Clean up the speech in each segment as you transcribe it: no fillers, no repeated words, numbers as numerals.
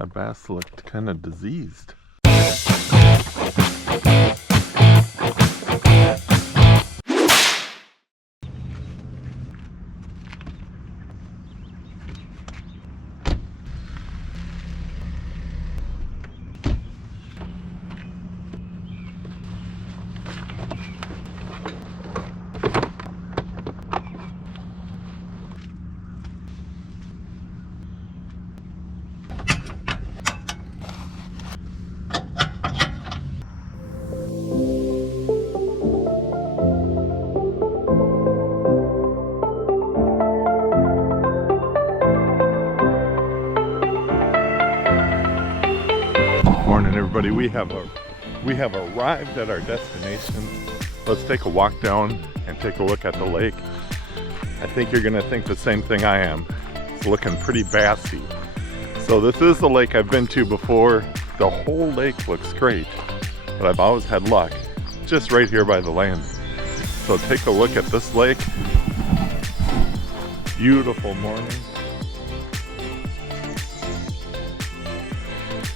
That bass looked kind of diseased. Morning, everybody. We have arrived at our destination. Let's take a walk down and take a look at the lake. I think you're gonna think the same thing I am. It's looking pretty bassy. So this is the lake I've been to before. The whole lake looks great, but I've always had luck just right here by the land. So take a look at this lake. Beautiful morning.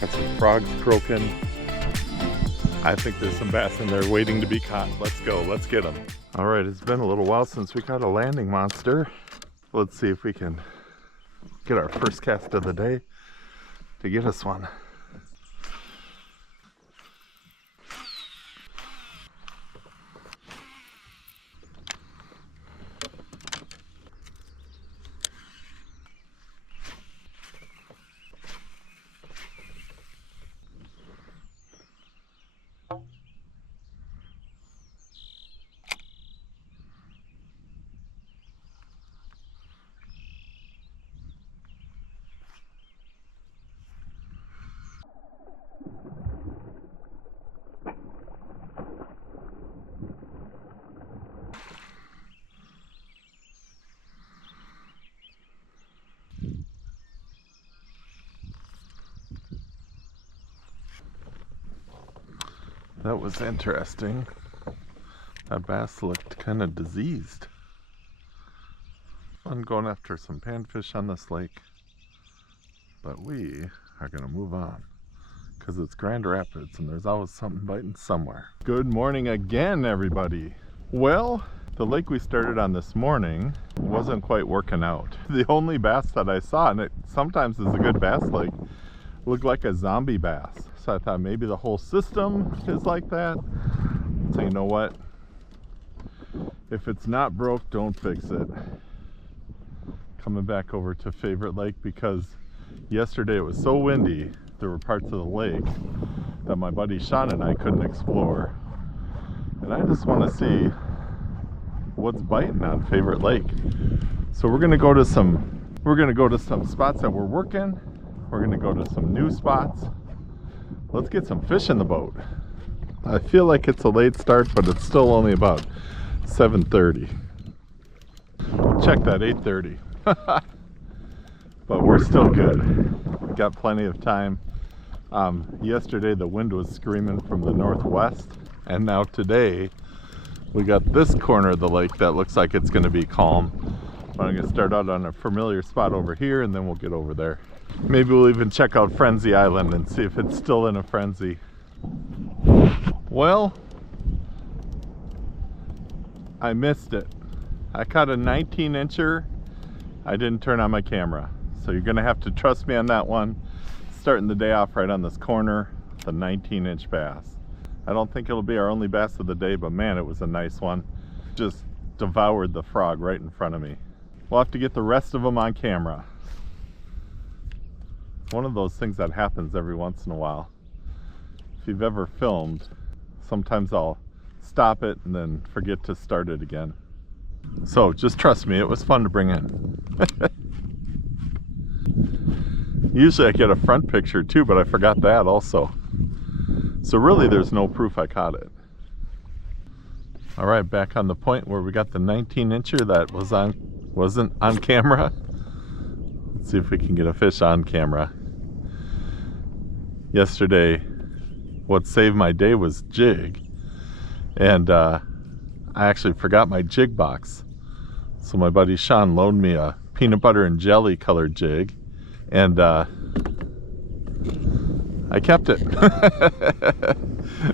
Got some frogs croaking. I think there's some bass in there waiting to be caught. Let's go, let's get them. All right, it's been a little while since we caught a landing monster. Let's see if we can get our first cast of the day to get us one. That was interesting. That bass looked kind of diseased. I'm going after some panfish on this lake, but we are gonna move on because it's Grand Rapids and there's always something biting somewhere. Good morning again, everybody. Well, the lake we started on this morning wasn't quite working out. The only bass that I saw, and it sometimes is a good bass lake, looked like a zombie bass. So I thought maybe the whole system is like that. So you know what? If it's not broke, don't fix it. Coming back over to Favorite Lake because yesterday it was so windy, there were parts of the lake that my buddy Sean and I couldn't explore. And I just want to see what's biting on Favorite Lake. So we're gonna go to some spots that we're working. We're gonna go to some new spots. Let's get some fish in the boat. I feel like it's a late start, but it's still only about 7:30. Check that, 8:30. But we're still good. We got plenty of time. Yesterday the wind was screaming from the northwest, and now today we got this corner of the lake that looks like it's gonna be calm. I'm gonna start out on a familiar spot over here and then we'll get over there. Maybe we'll even check out Frenzy Island and see if it's still in a frenzy. Well, I missed it. I caught a 19-incher. I didn't turn on my camera. So you're gonna have to trust me on that one. Starting the day off right on this corner, the 19-inch bass. I don't think it'll be our only bass of the day, but man, it was a nice one. Just devoured the frog right in front of me. We'll have to get the rest of them on camera. One of those things that happens every once in a while. If you've ever filmed, sometimes I'll stop it and then forget to start it again. So just trust me, it was fun to bring in. Usually I get a front picture too, but I forgot that also. So really there's no proof I caught it. All right, back on the point where we got the 19-incher that wasn't on camera. Let's see if we can get a fish on camera. Yesterday, what saved my day was jig. And I actually forgot my jig box. So my buddy Sean loaned me a peanut butter and jelly colored jig. And I kept it.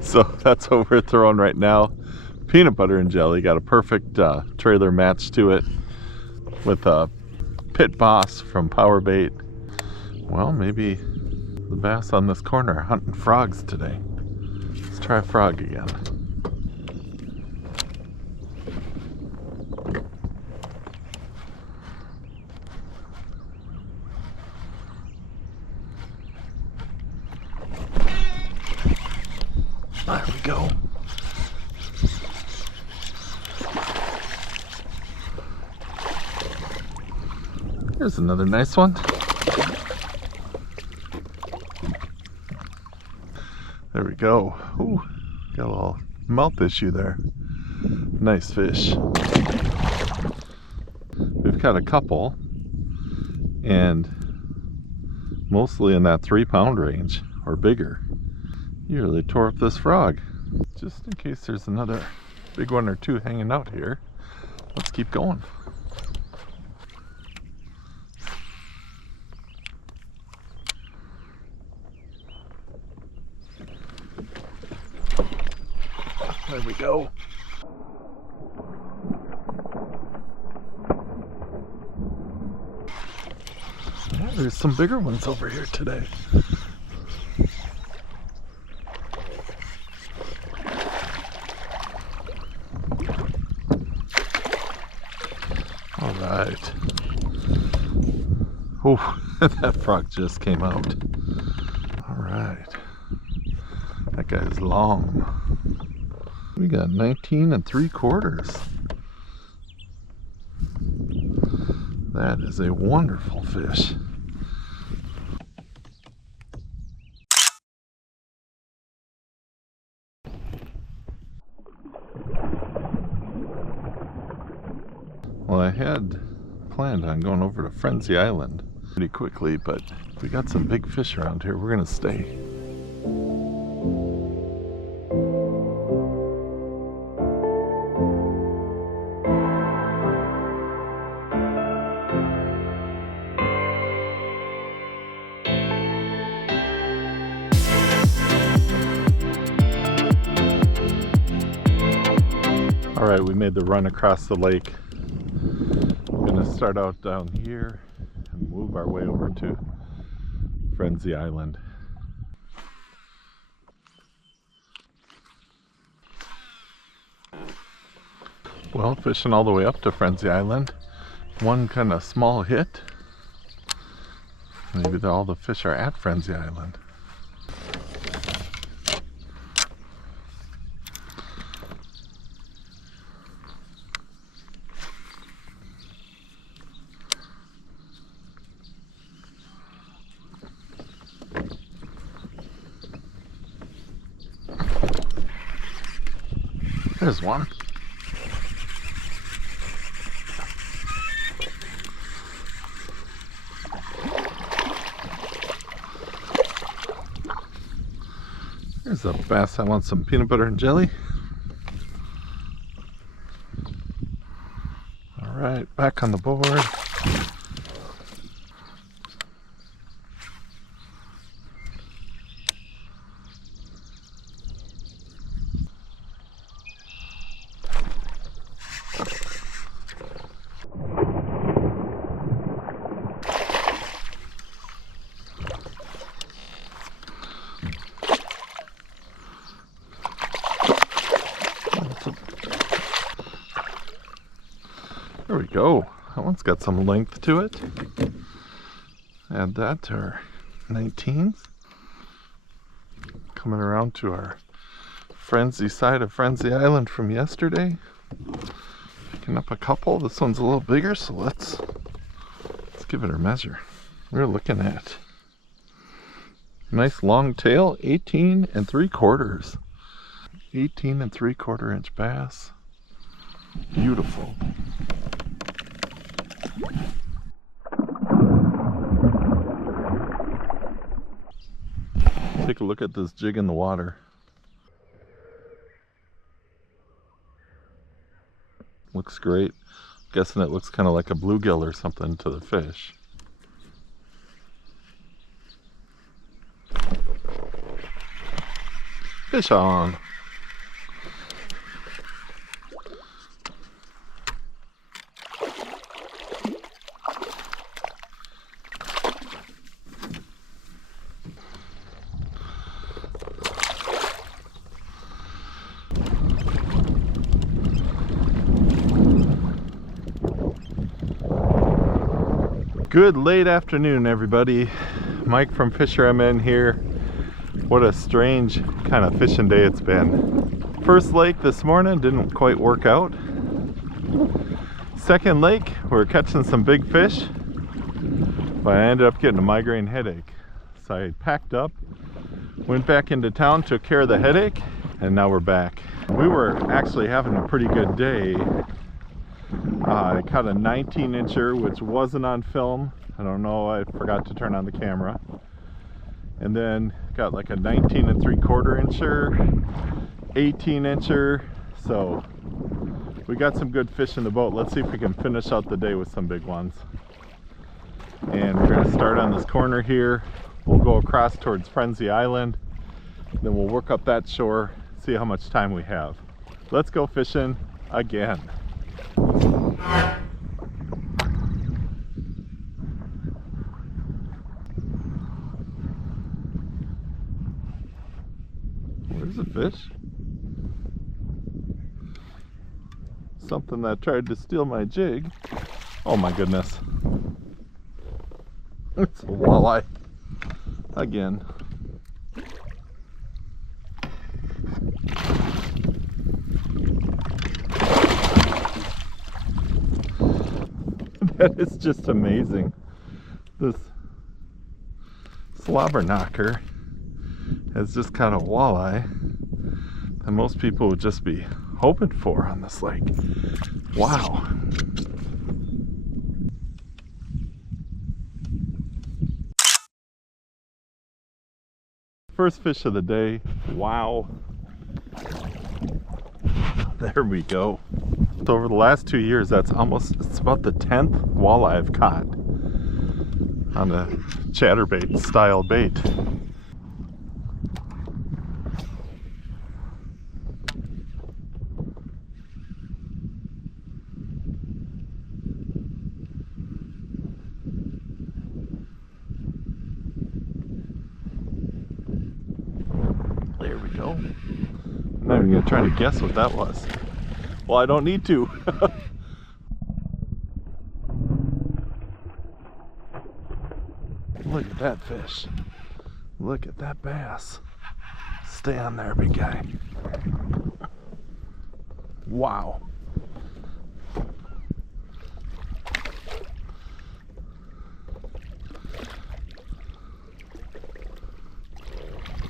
So that's what we're throwing right now. Peanut butter and jelly. Got a perfect trailer match to it with a Pit Boss from Power Bait. Well, maybe the bass on this corner are hunting frogs today. Let's try a frog again. There we go. Here's another nice one. There we go. Ooh, got a little mouth issue there. Nice fish. We've got a couple, and mostly in that 3-pound range or bigger. You really tore up this frog. Just in case there's another big one or two hanging out here, let's keep going. There we go. Yeah, there's some bigger ones over here today. All right. Oh, that frog just came out. All right. That guy is long. We got 19 3/4. That is a wonderful fish. Well, I had planned on going over to Frenzy Island pretty quickly, but we got some big fish around here. We're gonna stay. All right, we made the run across the lake. We're gonna start out down here and move our way over to Frenzy Island. Well, fishing all the way up to Frenzy Island, one kind of small hit. Maybe all the fish are at Frenzy Island. There's one. There's a bass that wants some peanut butter and jelly. All right, back on the board. There we go. That one's got some length to it. Add that to our 19s. Coming around to our Frenzy side of Frenzy Island from yesterday. Picking up a couple. This one's a little bigger, so let's give it a measure. We're looking at nice long tail, 18 3/4. 18 3/4 inch bass. Beautiful. Take a look at this jig in the water. Looks great. Guessing it looks kind of like a bluegill or something to the fish. Fish on. Good late afternoon, everybody. Mike from FisherMN here. What a strange kind of fishing day it's been. First lake this morning didn't quite work out. Second lake, we're catching some big fish, but I ended up getting a migraine headache. So I packed up, went back into town, took care of the headache, and now we're back. We were actually having a pretty good day. I caught a 19-incher, which wasn't on film. I don't know, I forgot to turn on the camera. And then got like a 19 3/4 incher, 18-incher. So we got some good fish in the boat. Let's see if we can finish out the day with some big ones. And we're gonna start on this corner here. We'll go across towards Frenzy Island. Then we'll work up that shore, see how much time we have. Let's go fishing again. Where's the fish? Something that tried to steal my jig. Oh my goodness. It's a walleye. Again. That is just amazing. This slobber knocker has just caught a walleye that most people would just be hoping for on this lake. Wow. First fish of the day. Wow. There we go. So over the last 2 years, it's about the 10th walleye I've caught on a chatterbait style bait. There we go. I'm not even gonna try to guess what that was. Well, I don't need to. Look at that fish. Look at that bass. Stay on there, big guy. Wow.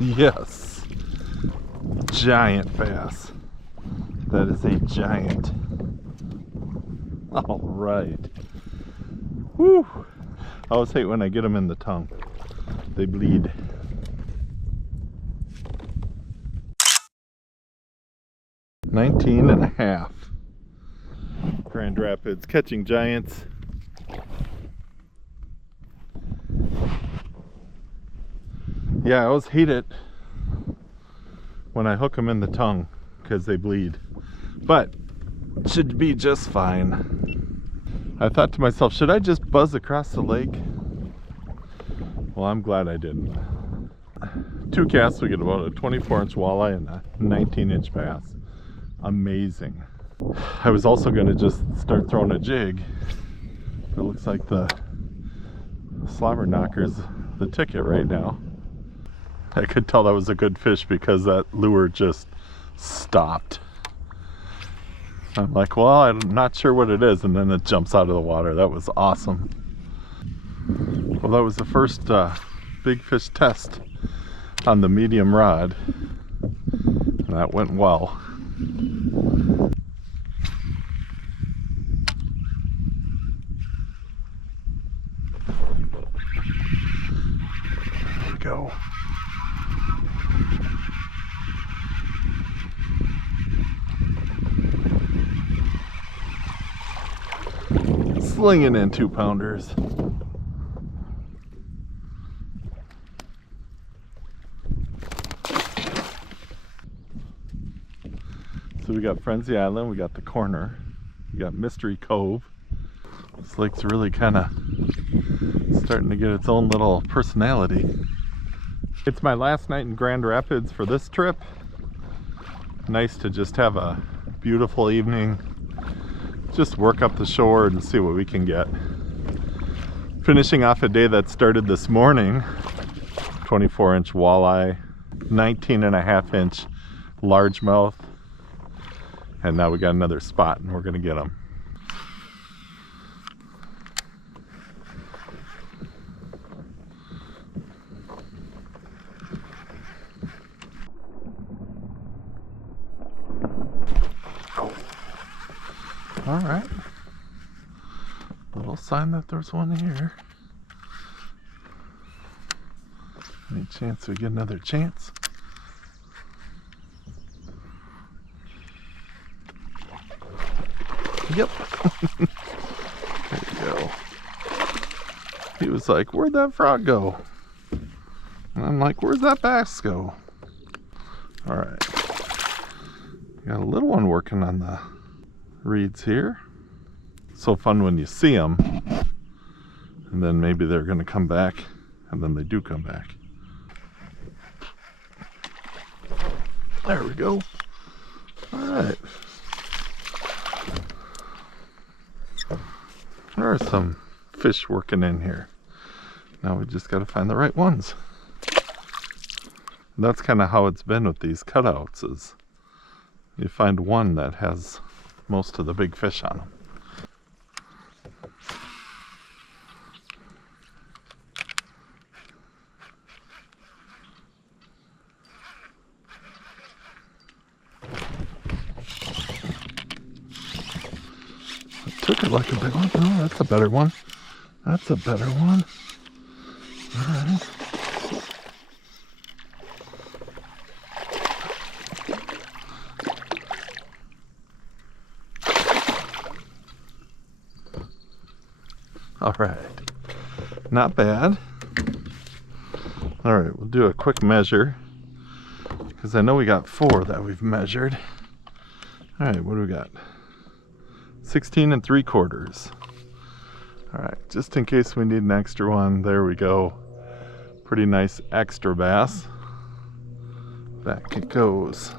Yes. Giant bass. That is a giant. All right. Whew. I always hate when I get them in the tongue. They bleed. $19.5. Grand Rapids, catching giants. Yeah, I always hate it when I hook them in the tongue because they bleed. But it should be just fine. I thought to myself, should I just buzz across the lake? Well, I'm glad I didn't. 2 casts, we get about a 24-inch walleye and a 19-inch bass. Amazing. I was also going to just start throwing a jig. It looks like the slobber knocker's the ticket right now. I could tell that was a good fish because that lure just stopped. I'm like, well, I'm not sure what it is, and then it jumps out of the water. That was awesome. Well, that was the first big fish test on the medium rod. And that went well. There we go. Slinging in 2-pounders. So we got Frenzy Island, we got the corner, we got Mystery Cove. This lake's really kind of starting to get its own little personality. It's my last night in Grand Rapids for this trip. Nice to just have a beautiful evening, just work up the shore and see what we can get. Finishing off a day that started this morning, 24-inch walleye, 19.5-inch largemouth, and now we got another spot and we're gonna get them. All right, little sign that there's one here. Any chance we get another chance? Yep. There you go. He was like, where'd that frog go? And I'm like, where'd that bass go? All right. Got a little one working on the reeds here. So fun when you see them, and then maybe they're going to come back, and then they do come back. There we go. All right. There are some fish working in here. Now we just got to find the right ones. And that's kind of how it's been with these cutouts, is you find one that has most of the big fish on them. Took it like a big one. Oh, that's a better one. That's a better one. All right. All right. Not bad. All right, we'll do a quick measure because I know we got 4 that we've measured. All right, what do we got? 16 3/4. All right, just in case we need an extra one, there we go. Pretty nice extra bass. Back it goes.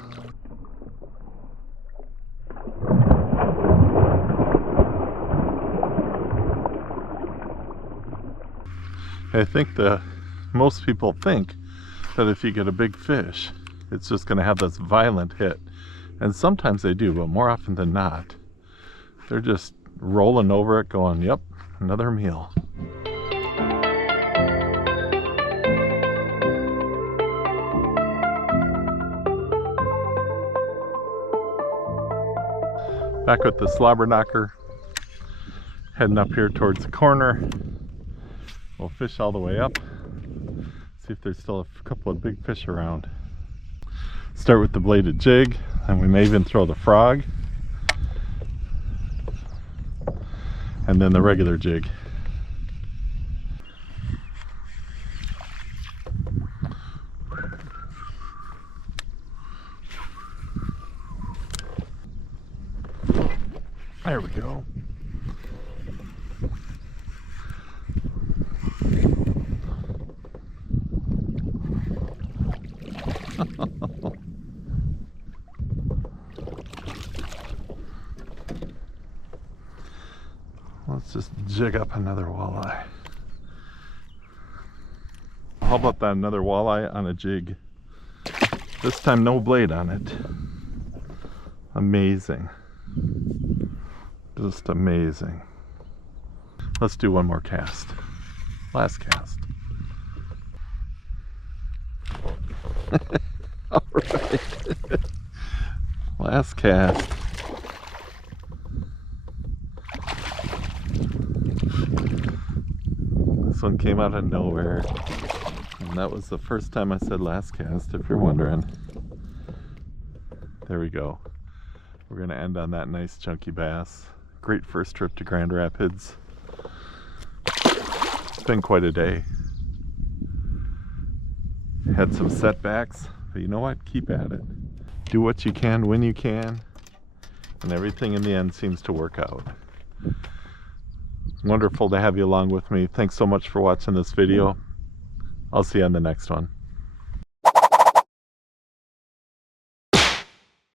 I think most people think that if you get a big fish, it's just going to have this violent hit. And sometimes they do, but more often than not, they're just rolling over it going, yep, another meal. Back with the slobber knocker, heading up here towards the corner. We'll fish all the way up, see if there's still a couple of big fish around. Start with the bladed jig, and we may even throw the frog, and then the regular jig. There we go. Let's just jig up another walleye. How about that, another walleye on a jig? This time no blade on it. Amazing. Just amazing. Let's do one more cast. Last cast. All right. Last cast. This one came out of nowhere. And that was the first time I said last cast, if you're wondering. There we go. We're gonna end on that nice chunky bass. Great first trip to Grand Rapids. It's been quite a day. Had some setbacks, but you know what? Keep at it. Do what you can when you can. And everything in the end seems to work out. Wonderful to have you along with me. Thanks so much for watching this video. I'll see you on the next one.